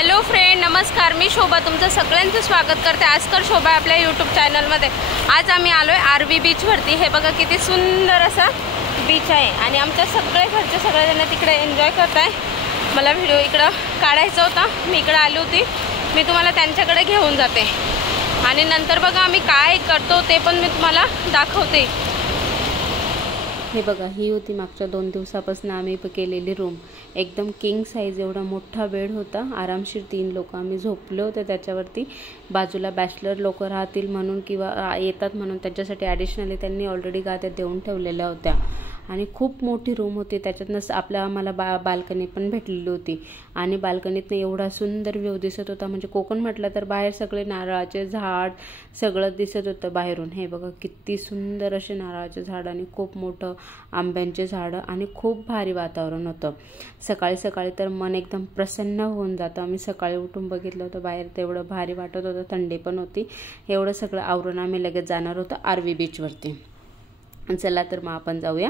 Hello friend, नमस्कार. मी शोभा तुमचं सगळ्यांचं स्वागत करते आजकर शोभा आपल्या यूट्यूब चॅनलमध्ये. आज आम्ही आलो आहे आरवी बीचवरती. हे बघा किती सुंदर असा बीच आहे आणि आमच्या सगळे घरचे सगळेजण तिकडे एन्जॉय करत आहे. मला व्हिडिओ इकडं काढायचा होता, मी इकडं आली होती. मी तुम्हाला त्यांच्याकडे घेऊन जाते आणि नंतर बघा आम्ही काय करतो ते पण मी तुम्हाला दाखवते. हे बघा, ही होती मागच्या 2 दिवसापासून आम्ही केलेली रूम. एकदम किंग साईज एवढा मोठा बेड होता. आरामशीर 3 लोक आम्ही झोपलो होते त्याच्यावरती. बाजूला बॅचलर लोक राहतील म्हणून किंवा येतात म्हणून त्याच्यासाठी ॲडिशनली त्यांनी ऑलरेडी गाद्या देऊन ठेवलेल्या होत्या आणि खूप मोठी रूम होती. त्याच्यातनंच आम्हाला बाल्कनी पण भेटलेली होती आणि बाल्कनीतनं एवढा सुंदर व्ह्यू दिसत होता. म्हणजे कोकण म्हटलं तर बाहेर सगळे नारळाचे झाड सगळं दिसत होतं बाहेरून. हे बघा किती सुंदर असे नारळाचे झाड आणि खूप मोठं आंब्यांचे झाडं आणि खूप भारी वातावरण होतं. सकाळी सकाळी तर मन एकदम प्रसन्न होऊन जातं. आम्ही सकाळी उठून बघितलं होतं बाहेर, तेवढं भारी वाटत होतं. थंडी पण होती. एवढं सगळं आवरून आम्ही लगेच जाणार होतो आरवी बीचवरती. चला तर मग आपण जाऊया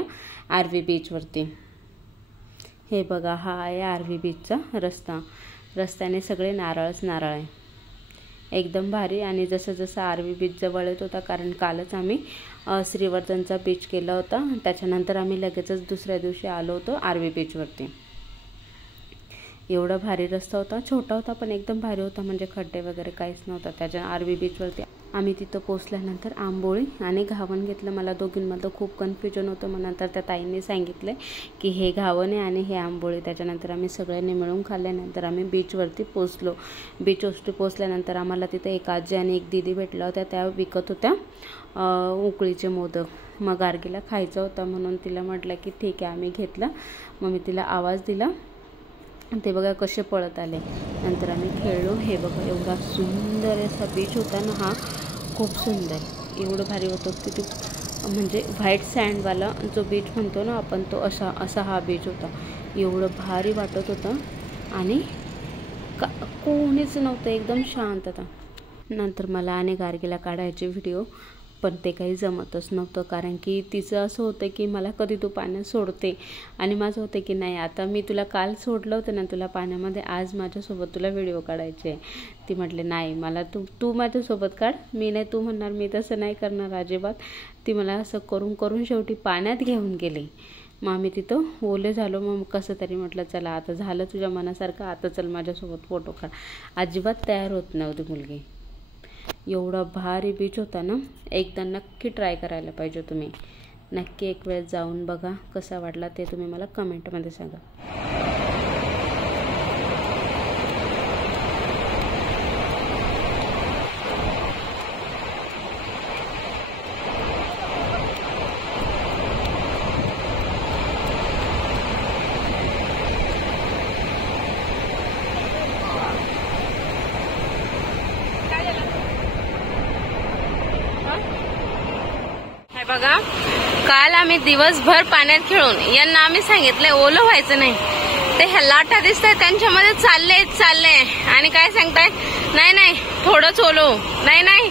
आरवी बीचवरती. हे बघा, हा आहे आरवी बीचचा रस्ता. रस्त्याने सगळे नारळच नारळ आहे, एकदम भारी. आणि जसं जसं आरवी बीच जवळ येत होता, कारण कालच आम्ही श्रीवर्धनचा बीच केला होता, त्याच्यानंतर आम्ही लगेचच दुसऱ्या दिवशी आलो होतो आरवी बीचवरती. एवढा भारी रस्ता होता, छोटा होता पण एकदम भारी होता. म्हणजे खड्डे वगैरे काहीच नव्हता त्याच्या आरवी बीचवरती. आम्ही तिथं पोचल्यानंतर आंबोळी आणि घावन घेतलं. मला दोघींमध्ये खूप कन्फ्युजन होतं. मग नंतर त्या ताईंनी सांगितलं की हे घावन आहे आणि हे आंबोळी. त्याच्यानंतर आम्ही सगळ्यांनी मिळून खाल्ल्यानंतर आम्ही बीचवरती पोचलो. बीचवरती पोचल्यानंतर आम्हाला तिथं एक आजी आणि एक दीदी भेटल्या होत्या. त्या विकत होत्या उकळीचे मोदक. मग गार्गीला खायचं होतं म्हणून तिला म्हटलं की ठीक आहे, आम्ही घेतलं. मग मी तिला आवाज दिला, ते बघा कसे पळत आले. नंतर आम्ही खेळलो. हे बघा एवढा सुंदर असा बीच होता ना हा, खूप सुंदर. एवढं भारी होतं की ते म्हणजे व्हाईट सँडवाला जो बीच म्हणतो ना आपण, तो असा हा बीच होता. एवढं भारी वाटत होतं आणि कोणीच नव्हतं, एकदम शांतता. नंतर मला आणि गार्गीला काढायचे व्हिडिओ, पण ते काही जमतच नव्हतं. कारण की तिचं असं होतं की मला कधी तू पाण्यात सोडते आणि माझं होतं की नाही, आता मी तुला काल सोडलं होतं ना तुला पाण्यामध्ये, आज माझ्यासोबत तुला व्हिडिओ काढायचे. ती म्हटले नाही, मला तू माझ्यासोबत काढ, मी नाही. तू म्हणणार मी तसं नाही करणार अजिबात. ती मला असं करून करून शेवटी पाण्यात घेऊन गेली. मग आम्ही तिथं ओले झालो. मग कसं तरी म्हटलं चला आता झालं तुझ्या मनासारखं, आता चल माझ्यासोबत फोटो काढ. अजिबात तयार होत नव्हती मुलगी. एवढा भारी बीच होता ना, एकदा नक्की ट्राय करायला पाहिजे तुम्ही. नक्की एक वेळ जाऊन बघा, कसा वाटला ते तुम्ही मला कमेंटमध्ये सांगा. बघा, काल आम्ही दिवसभर पाण्यात खेळून यांना आम्ही सांगितलंय ओलं व्हायचं नाही. ते ह्या लाटा दिसतायत त्यांच्यामध्ये चालले आणि काय सांगताय, नाही नाही थोडंच ओलो, नाही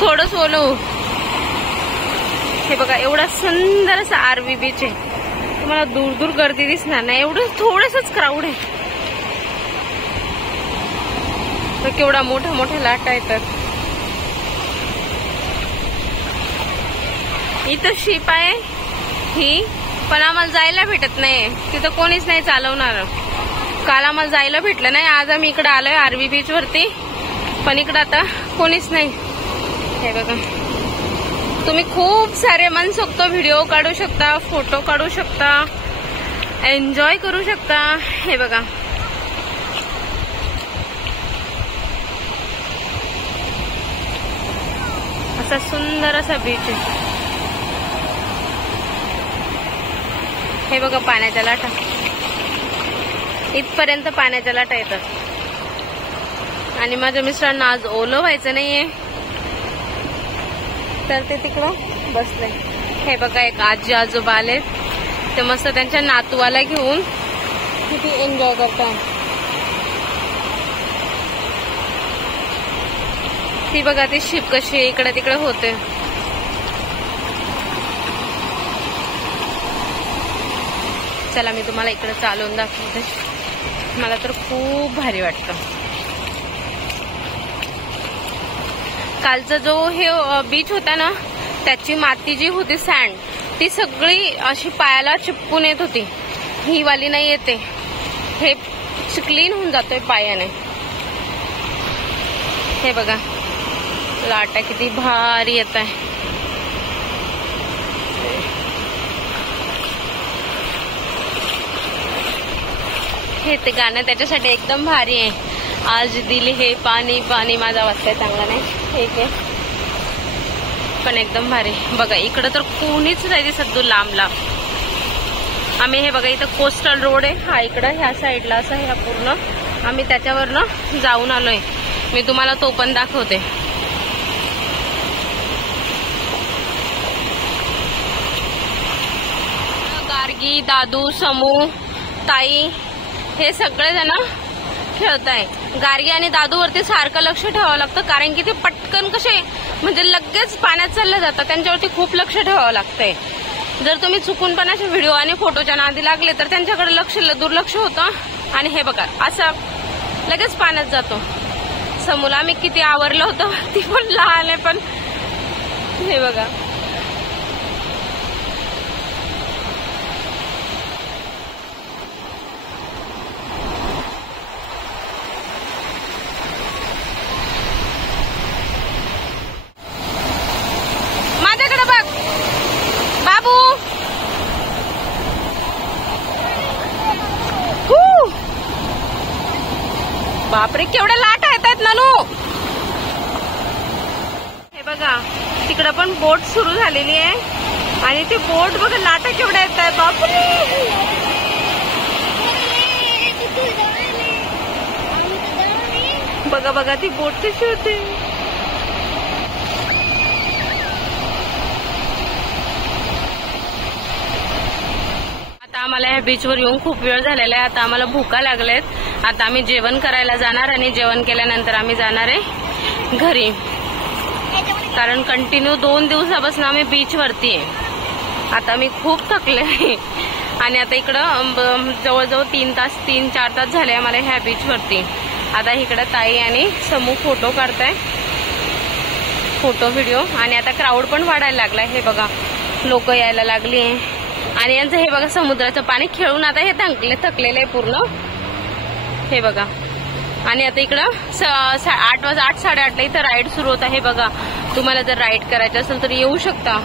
थोडंच ओलो. हे बघा एवढा सुंदर असा आरवी बीच आहे. तुम्हाला दूर दूर गर्दी दिसणार नाही, एवढं थोडंसंच क्राऊड आहे. तर केवढा मोठ्या लाटा येतात. इथं शिप आहे ही, पण आम्हाला जायला भेटत नाही. तिथं कोणीच नाही चालवणार. काल आम्हाला जायला भेटलं नाही. आज आम्ही इकडे आलोय आरवी बीच वरती, पण इकडं आता कोणीच नाही. हे बघा, तुम्ही खूप सारे मनसोक्त व्हिडिओ काढू शकता, फोटो काढू शकता, एन्जॉय करू शकता. हे बघा असा सुंदर असा बीच आहे. हे बघा पाण्याच्या लाटा, इथपर्यंत पाण्याच्या लाटा येतात. आणि माझ्या मिस्टरांना आज ओलं व्हायचं नाहीये, तर ते तिकडं बसले. हे बघा एक आजी आजोबा आलेत, ते मस्त त्यांच्या नातवाला घेऊन किती एन्जॉय करतात. ती बघा ती शिप कशी इकडे तिकडे होते. चला मी तुम्हाला इकडे चालवून दाखवते. मला तर खूप भारी वाटतं. कालचा जो हे बीच होता ना, त्याची माती जी होती सँड, ती सगळी अशी पायाला चिपकून येत होती. ही वाली नाही येते, हे क्लीन होऊन जातोय पायाने. हे बघा लाटा किती भारी येत आहे. हे ते गाणं त्याच्यासाठी एकदम भारी आहे. आज दिली हे पाणी पाणी, माझा वाजताय चांगला नाही, ठीक आहे, पण एकदम भारी. बघा इकडं तर कोणीच नाही दिसत, लांब लांब. आम्ही हे बघा इथं कोस्टल रोड आहे हा, इकडं ह्या साईडला असं ह्या पूर्ण आम्ही त्याच्यावरनं जाऊन आलोय. मी तुम्हाला तो पण दाखवते. गार्गी, दादू, समू, ताई हे सगळे जण खेळत आहे. गार्गी आणि दादूवरती सारखं लक्ष ठेवावं लागतं, कारण की ते पटकन कसे म्हणजे लगेच पाण्यात चाललं जातं, त्यांच्यावरती खूप लक्ष ठेवावं लागतंय. जर तुम्ही चुकून पण असे व्हिडिओ आणि फोटोच्या नादी लागले तर त्यांच्याकडे दुर्लक्ष होतं आणि हे बघा असं लगेच पाण्यात जातो. समूला मी किती आवरलं होतं, ती पण लहान आहे, पण हे बघा माझ्याकडे बघ बाबू. बापरे केवढ्या लाटा येत आहेत नानू. हे बघा तिकडं पण बोट सुरू झालेली आहे आणि ती बोट बघा लाटा केवढ्या येत आहेत. बापरे बघा बघा ती बोट कशी होते. आता आम्हाला ह्या बीचवर येऊन खूप वेळ झालेला आहे. आता आम्हाला भुका लागलेत. आता आम्ही जेवण करायला जाणार आणि जेवण केल्यानंतर आम्ही जाणार आहे घरी, कारण कंटिन्यू 2 दिवसापासून आम्ही बीच वरती आहे. आता मी खूप थकले आहे आणि आता इकडं जवळजवळ 3-4 तास झाले आम्हाला ह्या बीच वरती. आता इकडं ताई आणि समूह फोटो काढताय, फोटो व्हिडिओ. आणि आता क्राऊड पण वाढायला लागलाय. हे बघा लोक यायला लागली आणि यांचं हे बघा समुद्राचं पाणी खेळून आता हे थकलेलं आहे पूर्ण. हे बघा आणि आता इकडं 8-8:30 इथं राईड सुरू होता. हे बघा तुम्हाला जर राईड करायचं असेल तर येऊ शकता.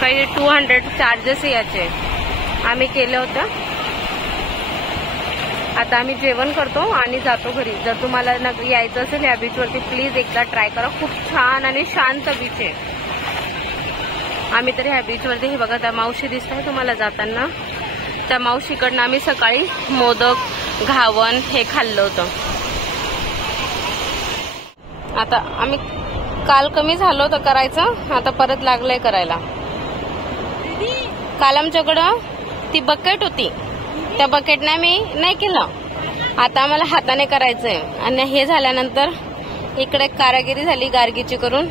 काही 200 चार्जेस याचे आम्ही केलं होतं. आता आम्ही जेवण करतो आणि जातो घरी. जर तुम्हाला यायचं असेल या बीचवरती प्लीज एकदा ट्राय करा. खूप छान आणि शांत बीच आहे. आम्ही तर ह्या बीचवरती हे बघा त्या मावशी दिसत आहे तुम्हाला जाताना, त्या मावशीकडनं आम्ही सकाळी मोदक, घावण हे खाल्लं होतं. आता आम्ही काल कमी झालो होतं करायचं, आता परत लागलंय करायला. काल आमच्याकडं ती बकेट होती, त्या बकेटने मी नाही केलं. आता आम्हाला हाताने करायचंय. आणि हे झाल्यानंतर इकडे कारागिरी झाली गार्गीची करून,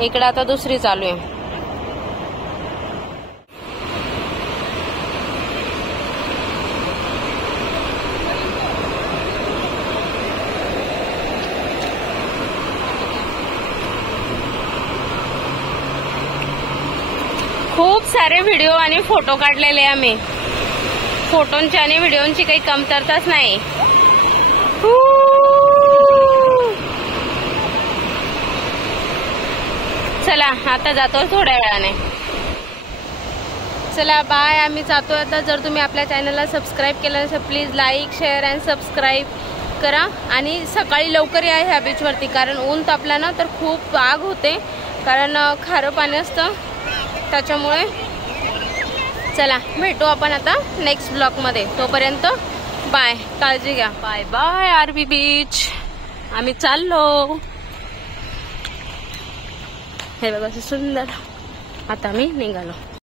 इकडे आता दुसरी चालू आहे. खूप सारे व्हिडिओ आणि फोटो काढलेले आम्ही. फोटोंची आणि व्हिडिओंची काही कमतरताच नाही. चला आता जातो थोड्या वेळाने. चला बाय, आम्ही जातो आता. जर तुम्ही आपल्या चॅनलला सबस्क्राईब केलं नसेल please like, share and subscribe करा. आणि सकाळी लवकर या ह्या बीचवरती, कारण ऊन तापला ना तर खूप आग होते, कारण खारं पाणी असतं त्याच्यामुळे. चला भेटू आपण आता नेक्स्ट ब्लॉगमध्ये. तोपर्यंत बाय, काळजी घ्या. बाय बाय आरबी बीच. आम्ही चाललो. हे बघा सुंदर. आता आम्ही निघालो.